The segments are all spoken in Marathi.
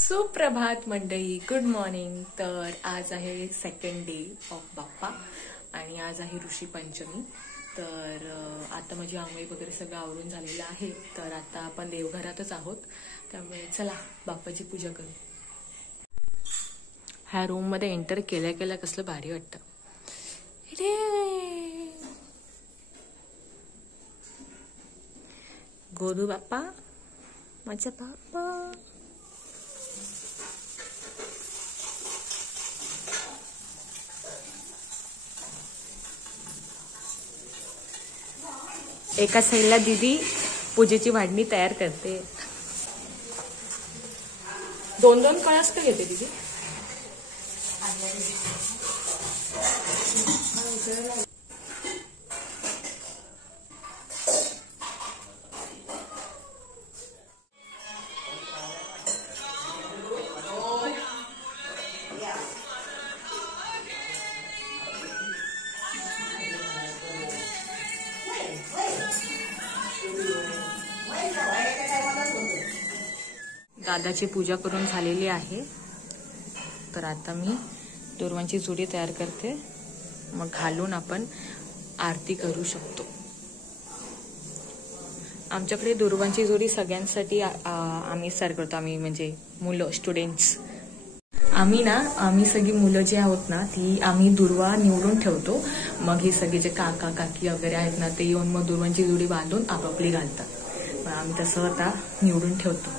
सुप्रभात मंडळी, गुड मॉर्निंग। तर आज आहे सेकंड डे ऑफ बाप्पा आणि आज आहे ऋषी पंचमी। तर आता माझी आंघोळ वगैरे सगळं आवरून झालेलं आहे। तर आता आपण देवघरातच आहोत, त्यामुळे चला बाप्पाची पूजा करू। ह्या रूम मध्ये एंटर केल्या केल्या कसलं भारी वाटतं। गोदू बाप्पा, माझा बाप्पा। एका साईडला दीदी पूजेची वाढणी तयार करते। दोन दोन कळस का घेते दीदी? दादाची पूजा करून झालेली आहे। तर आता मी दुर्वांची जोडी तयार करते, मग घालून आपण आरती करू शकतो। आमच्याकडे दुर्वांची जोडी सगळ्यांसाठी आम्ही तयार करतो। आम्ही म्हणजे मुलं, स्टुडंट्स, आम्ही सगळी मुलं जी आहोत ना, ती आम्ही दुर्वा निवडून ठेवतो। मग हे सगळे जे काका काकी वगैरे आहेत ना, ते येऊन मग दुर्वांची जोडी बांधून आपापली घालतात। मग आम्ही तसं आता निवडून ठेवतो।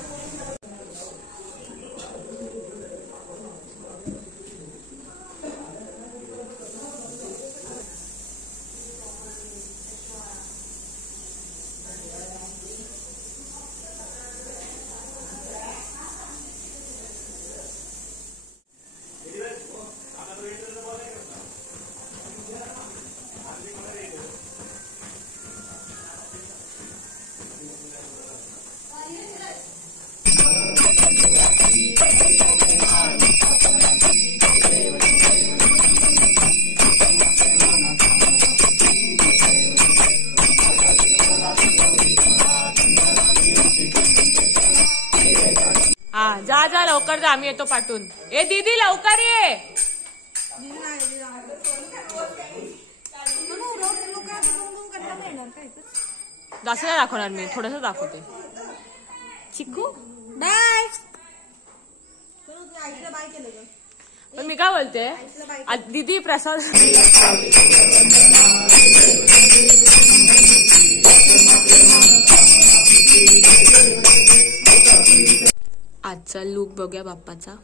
जा जा लवकर जा, आम्ही येतो पाठवून। ए दीदी लवकर ये। जास्त नाही दाखवणार मी, थोडस दाखवते। चिकू बाय। पण मी काय बोलते, दीदी प्रसाद आजचा लुक बघूया बाप्पाचा।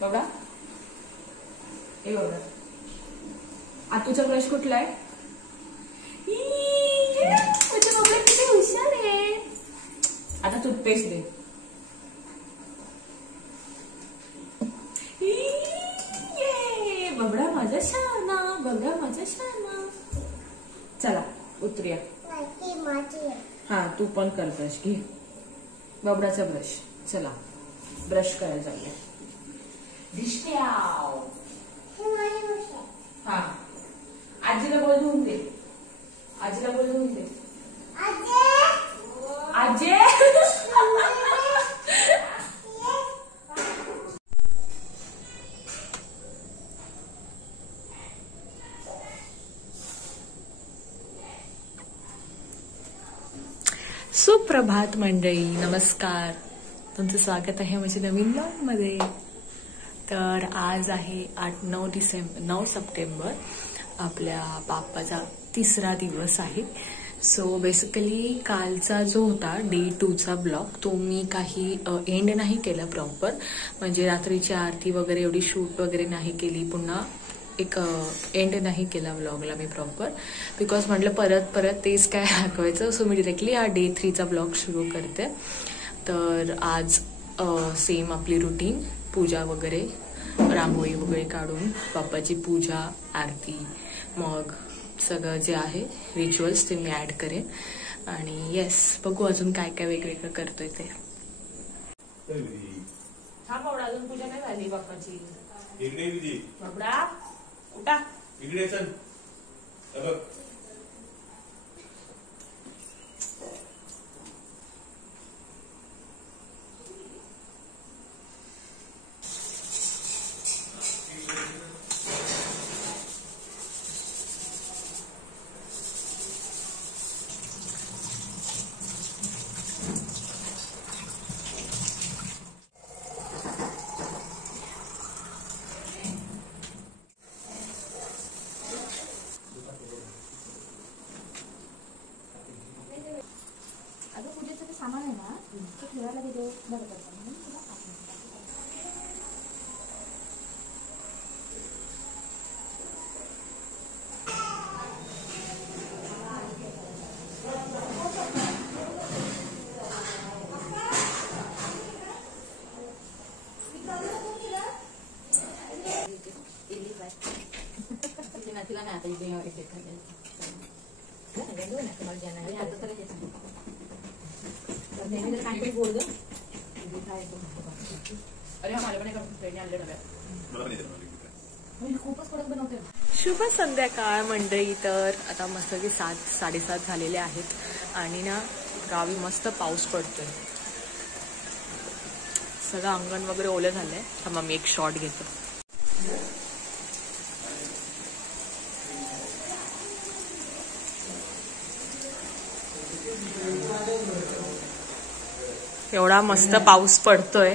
बघा, हे बघा, आतूचा ब्रश कुठला आहे? किती हुशार आहे। आता टूथपेस्ट दे। बबडा माझा शाना, बघा माझा शाना। चला उतरूया। हा तू पण कर ब्रश, घे बबडाचा ब्रश। चला ब्रश करायला जाऊया। हा आजीला बोल धुवून दे, आजीला बोल धुवून दे। आजी सुप्रभात मंडळी, नमस्कार। तुमचं स्वागत आहे माझ्या नवीन ब्लॉग मध्ये। तर आज आहे 9 सप्टेंबर, आपल्या बाप्पाचा तिसरा दिवस आहे। सो बेसिकली कालचा जो होता डे 2चा ब्लॉग, तो मी काही एंड नाही केला प्रॉपर, म्हणजे रात्रीची आरती वगैरे एवढी शूट वगैरे नाही केली, पुन्हा एक एंड नाही केला व्लॉगला मी प्रॉपर, बिकॉज म्हटलं परत तेच काय दाखवायचं। सो मी डिरेक्टली हा डे 3चा ब्लॉग सुरू करते। तर आज सेम आपली रुटीन, पूजा वगैरे, रांगोळी वगैरे काढून बाप्पाची पूजा, आरती, मग सगळं जे आहे रिच्युअल्स ते मी ऍड करेन. आणि येस, बघू अजून काय काय वेगवेगळं करतोय ते. अजून पूजा नाही झाली बाप्पाची. बाबडा उठा, इकडे चल. सामान आहे ना ते ठेवायला व्हिडिओ बरं पडतं. तिला नाही आता इथे शुभ संध्याकाळ मंडळी. तर आता मस्त की 7-7:30 झालेले आहेत आणि ना गावी मस्त पाऊस पडतोय. सगळं अंगण वगैरे ओलं झालंय. थांबा मी एक शॉट घेतो. एवढा मस्त पाऊस पडतोय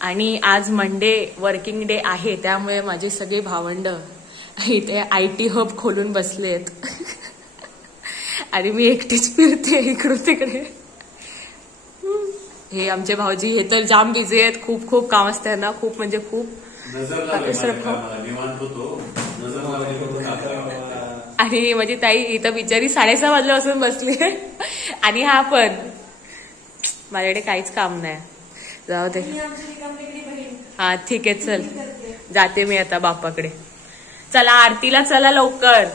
आणि आज मंडे वर्किंग डे आहे, त्यामुळे माझे सगळे भावंड इथे IT हब खोलून बसलेत आणि मी एकटीच फिरते इकडून तिकडे. हे आमचे भाऊजी हे तर जाम बिझी आहेत. खूप खूप काम असतं त्यांना, खूप म्हणजे खूप. आणि माझी ताई इथं बिचारी 6:30 वाजल्यापासून बसली आणि हा पण. माझ्याकडे काहीच काम नाही. जाऊ दे. हा ठीक आहे, चल जाते मी आता बाप्पाकडे. चला आरतीला चला लवकर.